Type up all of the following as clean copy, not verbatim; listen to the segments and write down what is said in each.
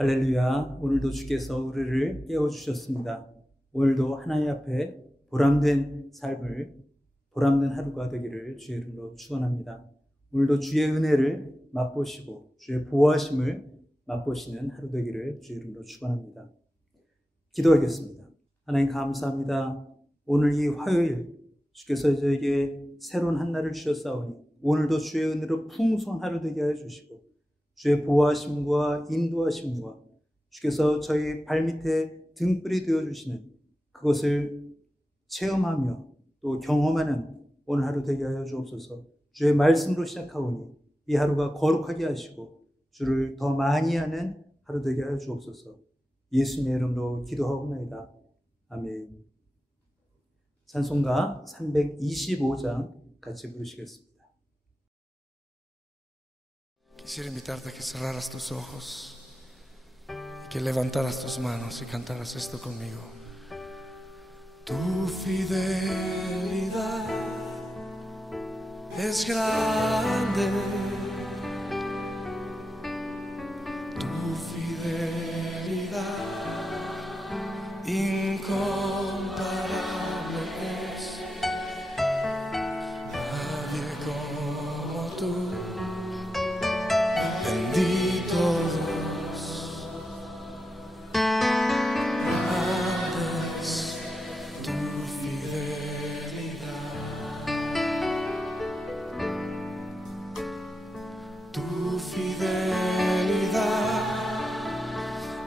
할렐루야. 오늘도 주께서 우리를 깨워주셨습니다. 오늘도 하나님 앞에 보람된 삶을, 보람된 하루가 되기를 주의 이름으로 축원합니다. 오늘도 주의 은혜를 맛보시고 주의 보호하심을 맛보시는 하루 되기를 주의 이름으로 축원합니다. 기도하겠습니다. 하나님 감사합니다. 오늘 이 화요일 주께서 저에게 새로운 한 날을 주셨사오니 오늘도 주의 은혜로 풍성한 하루 되게 하여 주시고 주의 보호하심과 인도하심과 주께서 저희 발밑에 등불이 되어주시는 그것을 체험하며 또 경험하는 오늘 하루 되게 하여 주옵소서. 주의 말씀으로 시작하오니 이 하루가 거룩하게 하시고 주를 더 많이 아는 하루 되게 하여 주옵소서. 예수님의 이름으로 기도하옵나이다. 아멘. 찬송가 325장 같이 부르시겠습니다. Quisiera invitarte a que cerraras tus ojos y que levantaras tus manos y cantaras esto conmigo. Tu fidelidad es grande, tu fidelidad incomparable es. Nadie como tú. Bendito Dios, grande es tu fidelidad. Tu fidelidad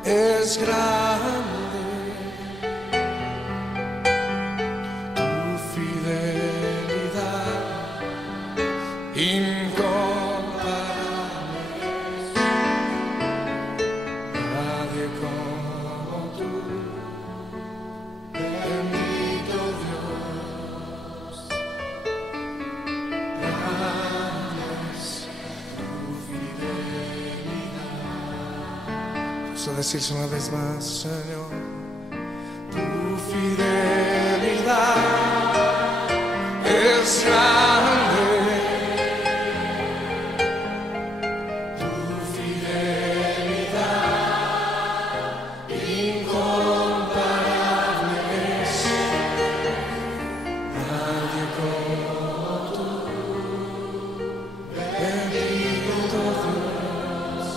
es grande, tu fidelidad decirse una vez más, Señor, tu fidelidad es grande, tu fidelidad incomparable es. Nadie como tú, bendito Dios.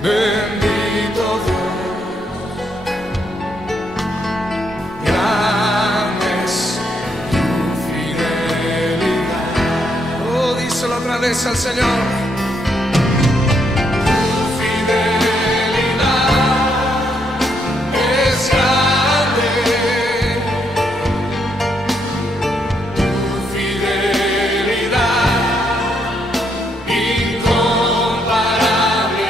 Bendito Dios, grande es tu fidelidad. Oh, díselo otra vez al Señor. Tu fidelidad es grande, tu fidelidad incomparable.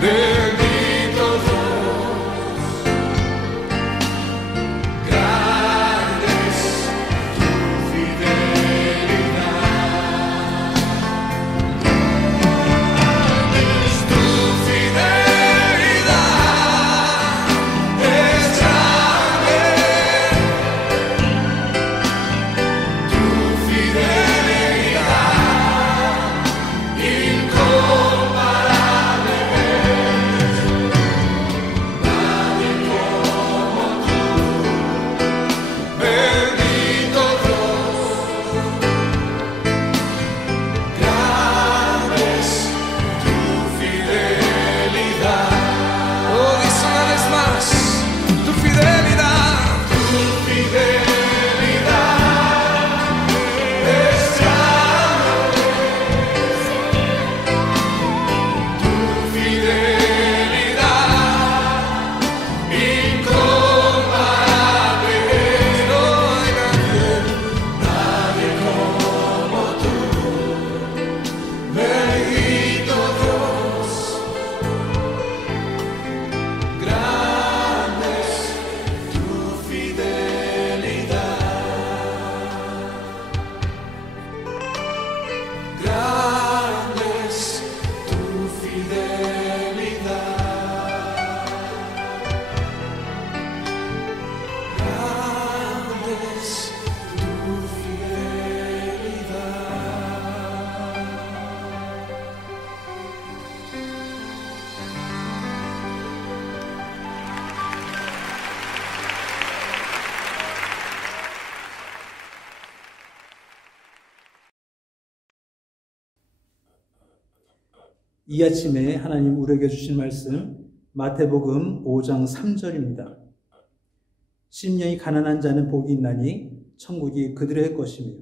Bendito Dios, grande 이 아침에 하나님 우리에게 주신 말씀 마태복음 5장 3절입니다. 심령이 가난한 자는 복이 있나니 천국이 그들의 것이며,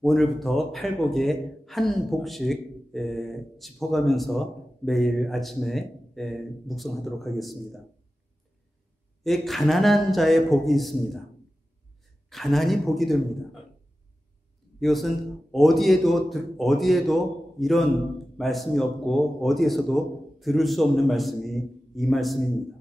오늘부터 팔복에 한 복씩 짚어가면서 매일 아침에 묵상하도록 하겠습니다. 가난한 자의 복이 있습니다. 가난이 복이 됩니다. 이것은 어디에도 이런 말씀이 없고 어디에서도 들을 수 없는 말씀이 이 말씀입니다.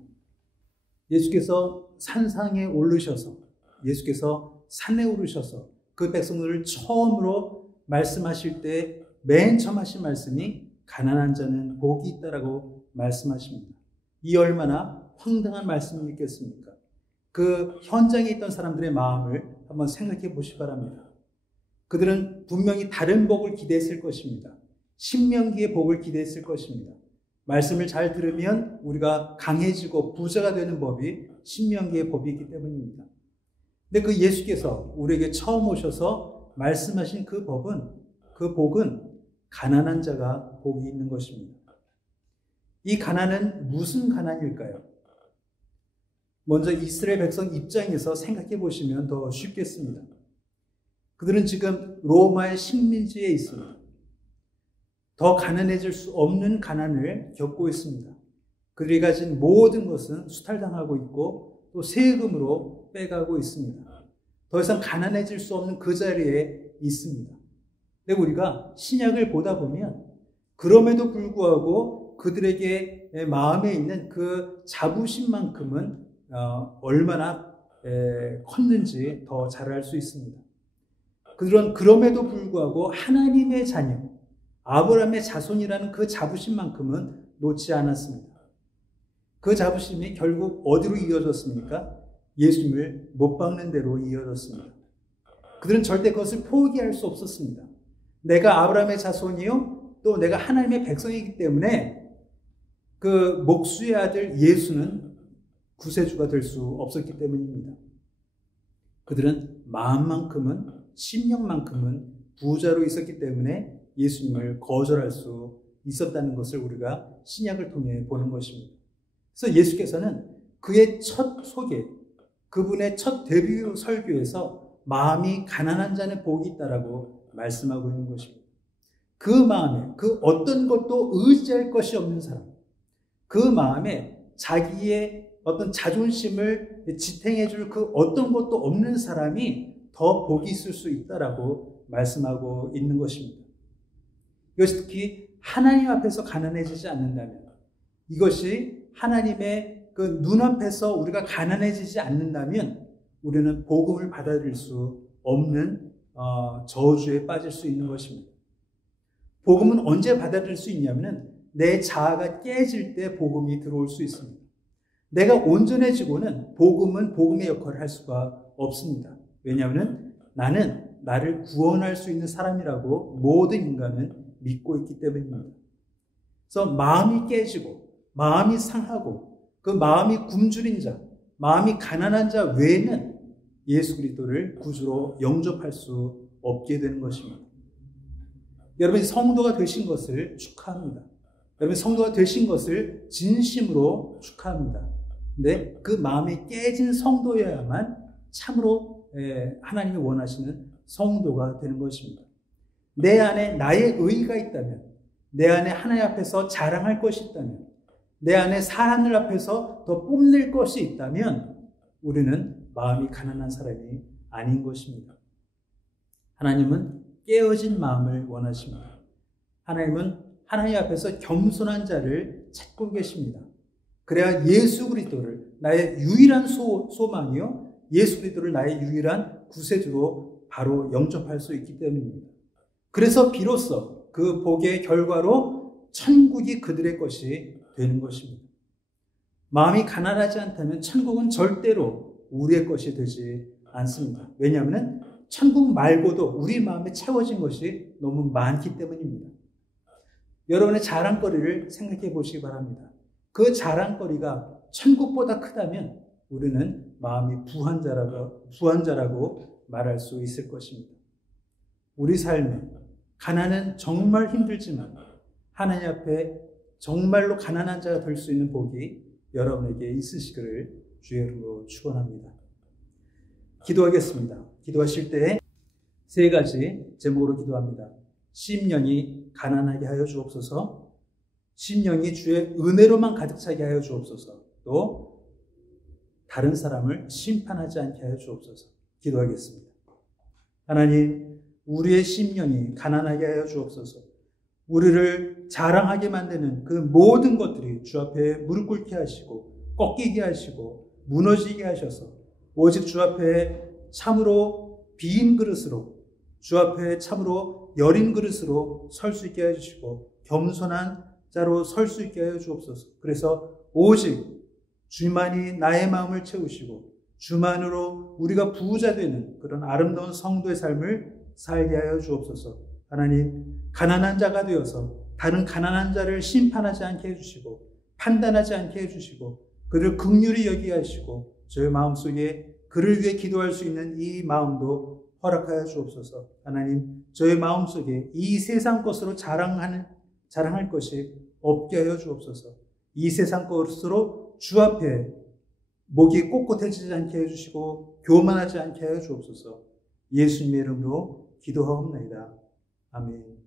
예수께서 산상에 오르셔서, 예수께서 산에 오르셔서 그 백성들을 처음으로 말씀하실 때 맨 처음 하신 말씀이 가난한 자는 복이 있다라고 말씀하십니다. 이 얼마나 황당한 말씀이 있겠습니까? 그 현장에 있던 사람들의 마음을 한번 생각해 보시기 바랍니다. 그들은 분명히 다른 복을 기대했을 것입니다. 신명기의 복을 기대했을 것입니다. 말씀을 잘 들으면 우리가 강해지고 부자가 되는 법이 신명기의 법이기 때문입니다. 근데 그 예수께서 우리에게 처음 오셔서 말씀하신 그 복은 가난한 자가 복이 있는 것입니다. 이 가난은 무슨 가난일까요? 먼저 이스라엘 백성 입장에서 생각해 보시면 더 쉽겠습니다. 그들은 지금 로마의 식민지에 있습니다. 더 가난해질 수 없는 가난을 겪고 있습니다. 그들이 가진 모든 것은 수탈당하고 있고 또 세금으로 빼가고 있습니다. 더 이상 가난해질 수 없는 그 자리에 있습니다. 근데 우리가 신약을 보다 보면 그럼에도 불구하고 그들에게 마음에 있는 그 자부심만큼은 얼마나 컸는지 더 잘 알 수 있습니다. 그들은 그럼에도 불구하고 하나님의 자녀, 아브라함의 자손이라는 그 자부심만큼은 놓지 않았습니다. 그 자부심이 결국 어디로 이어졌습니까? 예수님을 못 박는 데로 이어졌습니다. 그들은 절대 그것을 포기할 수 없었습니다. 내가 아브라함의 자손이요, 또 내가 하나님의 백성이기 때문에 그 목수의 아들 예수는 구세주가 될 수 없었기 때문입니다. 그들은 마음만큼은, 심령만큼은 부자로 있었기 때문에 예수님을 거절할 수 있었다는 것을 우리가 신약을 통해 보는 것입니다. 그래서 예수께서는 그의 첫 소개, 그분의 첫 데뷔 설교에서 마음이 가난한 자는 복이 있다라고 말씀하고 있는 것입니다. 그 마음에 그 어떤 것도 의지할 것이 없는 사람, 그 마음에 자기의 어떤 자존심을 지탱해 줄 그 어떤 것도 없는 사람이 더 복이 있을 수 있다라고 말씀하고 있는 것입니다. 이것이 특히 하나님 앞에서 가난해지지 않는다면, 이것이 하나님의 그 눈앞에서 우리가 가난해지지 않는다면 우리는 복음을 받아들일 수 없는 저주에 빠질 수 있는 것입니다. 복음은 언제 받아들일 수 있냐면 내 자아가 깨질 때 복음이 들어올 수 있습니다. 내가 온전해지고는 복음은 복음의 역할을 할 수가 없습니다. 왜냐하면 나는 나를 구원할 수 있는 사람이라고 모든 인간은 믿고 있기 때문입니다. 그래서 마음이 깨지고 마음이 상하고 그 마음이 굶주린 자, 마음이 가난한 자 외에는 예수 그리스도를 구주로 영접할 수 없게 되는 것입니다. 여러분이 성도가 되신 것을 축하합니다. 여러분이 성도가 되신 것을 진심으로 축하합니다. 근데 그 마음이 깨진 성도여야만 참으로 하나님이 원하시는 성도가 되는 것입니다. 내 안에 나의 의의가 있다면, 내 안에 하나님 앞에서 자랑할 것이 있다면, 내 안에 사람들 앞에서 더 뽐낼 것이 있다면 우리는 마음이 가난한 사람이 아닌 것입니다. 하나님은 깨어진 마음을 원하십니다. 하나님은 하나님 앞에서 겸손한 자를 찾고 계십니다. 그래야 예수 그리스도를 나의 유일한 소망이요, 예수 그리스도를 나의 유일한 구세주로 바로 영접할 수 있기 때문입니다. 그래서 비로소 그 복의 결과로 천국이 그들의 것이 되는 것입니다. 마음이 가난하지 않다면 천국은 절대로 우리의 것이 되지 않습니다. 왜냐하면 천국 말고도 우리 마음에 채워진 것이 너무 많기 때문입니다. 여러분의 자랑거리를 생각해 보시기 바랍니다. 그 자랑거리가 천국보다 크다면 우리는 마음이 부한자라고 말할 수 있을 것입니다. 우리 삶에 가난은 정말 힘들지만 하나님 앞에 정말로 가난한 자가 될 수 있는 복이 여러분에게 있으시기를 주의 이름으로 축원합니다. 기도하겠습니다. 기도하실 때 세 가지 제목으로 기도합니다. 심령이 가난하게 하여 주옵소서, 심령이 주의 은혜로만 가득 차게 하여 주옵소서, 또 다른 사람을 심판하지 않게 하여 주옵소서. 기도하겠습니다. 하나님, 우리의 심령이 가난하게 하여 주옵소서. 우리를 자랑하게 만드는 그 모든 것들이 주 앞에 무릎 꿇게 하시고 꺾이게 하시고 무너지게 하셔서 오직 주 앞에 참으로 빈 그릇으로, 주 앞에 참으로 여린 그릇으로 설 수 있게 해주시고 겸손한 자로 설 수 있게 하여 주옵소서. 그래서 오직 주만이 나의 마음을 채우시고 주만으로 우리가 부자 되는 그런 아름다운 성도의 삶을 살게 하여 주옵소서. 하나님, 가난한 자가 되어서 다른 가난한 자를 심판하지 않게 해주시고 판단하지 않게 해주시고 그를 긍휼히 여기게 하시고 저의 마음속에 그를 위해 기도할 수 있는 이 마음도 허락하여 주옵소서. 하나님, 저의 마음속에 이 세상 것으로 자랑할 것이 없게 하여 주옵소서. 이 세상 것으로 주 앞에 목이 꼿꼿해지지 않게 해주시고 교만하지 않게 하여 주옵소서. 예수님의 이름으로 기도하옵나이다. 아멘.